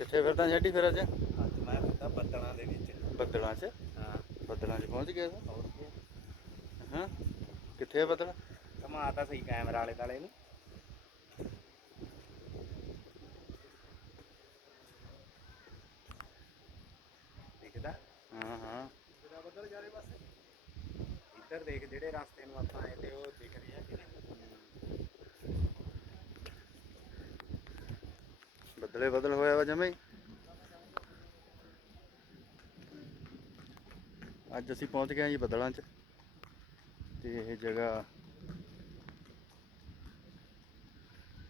ਕਿੱਥੇ ਫਿਰਦਾ ਛੱਡੀ ਫਿਰ ਅੱਜ? ਅੱਜ ਮੈਂ ਫਿਰਦਾ ਬੱਦਲਾਂ ਦੇ ਵਿੱਚ। ਬੱਦਲਾਂ 'ਚ? ਹਾਂ। ਬੱਦਲਾਂ 'ਚ ਪਹੁੰਚ ਗਿਆ ਤੂੰ? ਹੋਰ ਕੀ ਹਾਂ। ਕਿੱਥੇ ਆ ਬੱਦਲ? ਘਮਾ ਤਾਂ ਸਹੀ ਕੈਮਰਾ ਵਾਲੇ ਤਾਲੇ ਨੂੰ। ਦਿਖਦਾ? ਹਾਂ ਹਾਂ। ਬੱਦਲ ਜਾਰੇ ਪਾਸੇ ਇੱਧਰ ਦੇਖ ਜਿਹੜੇ ਰਸਤੇ ਨੂੰ ਆਪਾਂ ਆਏ ਤੇ ਉਹ ਦਿਖ ਰਿਹਾ ਕਿ ਨਹੀਂ ਬੱਦਲੇ ਬੱਦਲ ਹੋਇਆ ਵਾ ਜਮੇ ਅੱਜ ਅਸੀਂ ਪਹੁੰਚ ਗਏ ਹਾਂ ਜੀ ਬੱਦਲਾਂ 'ਚ। ਤੇ ਇਹ ਜਗ੍ਹਾ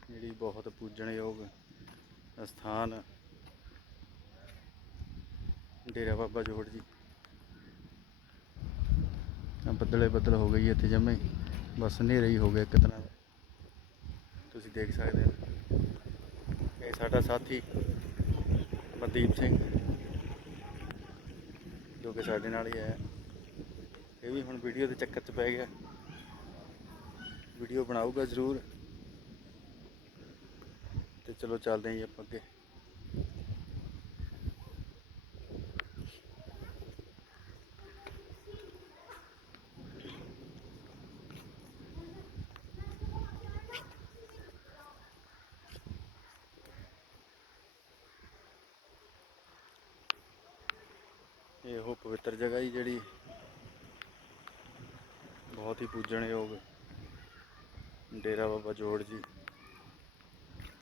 ਜਿਹੜੀ ਬਹੁਤ ਪੂਜਣਯੋਗ ਸਥਾਨ ਡੇਰਾ ਬਾਬਾ ਜੋੜ ਜੀ। ਬੱਦਲੇ ਬੱਦਲ ਹੋ ਗਈ ਇੱਥੇ ਜਮੇ ਬਸ ਹਨੇਰਾ ਹੀ ਹੋ ਗਿਆ ਇੱਕ ਤਰ੍ਹਾਂ। ਦਾ ਤੁਸੀਂ ਦੇਖ ਸਕਦੇ ਹੋ। ਇਹ ਸਾਡਾ ਸਾਥੀ ਮਨਦੀਪ ਸਿੰਘ, ਜੋ ਕਿ ਸਾਡੇ ਨਾਲ ਹੀ ਹੈ ਇਹ ਵੀ ਹੁਣ ਵੀਡੀਓ ਦੇ ਚੱਕਰ 'ਚ ਪੈ ਗਿਆ। ਵੀਡੀਓ ਬਣਾਊਗਾ ਜ਼ਰੂਰ। ਤੇ ਚਲੋ ਚੱਲਦੇ ਹਾਂ ਜੀ ਆਪਾਂ ਅੱਗੇ। ਇਹੋ ਪਵਿੱਤਰ ਜਗ੍ਹਾ ਜੀ ਜਿਹੜੀ ਬਹੁਤ ਹੀ ਪੂਜਣਯੋਗ ਡੇਰਾ ਬਾਬਾ ਜੋੜ ਜੀ।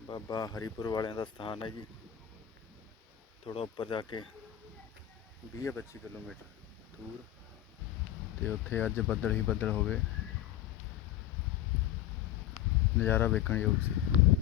ਬਾਬਾ ਹਰੀਪੁਰ ਵਾਲਿਆਂ ਦਾ ਸਥਾਨ ਹੈ ਜੀ। ਥੋੜਾ ਉੱਪਰ ਜਾ ਕੇ 20 25 ਕਿਲੋਮੀਟਰ ਦੂਰ। ਤੇ ਉੱਥੇ ਅੱਜ ਬੱਦਲ ਹੀ ਬੱਦਲ ਹੋ ਗਏ। ਨਜ਼ਾਰਾ ਵੇਖਣ ਯੋਗ ਸੀ।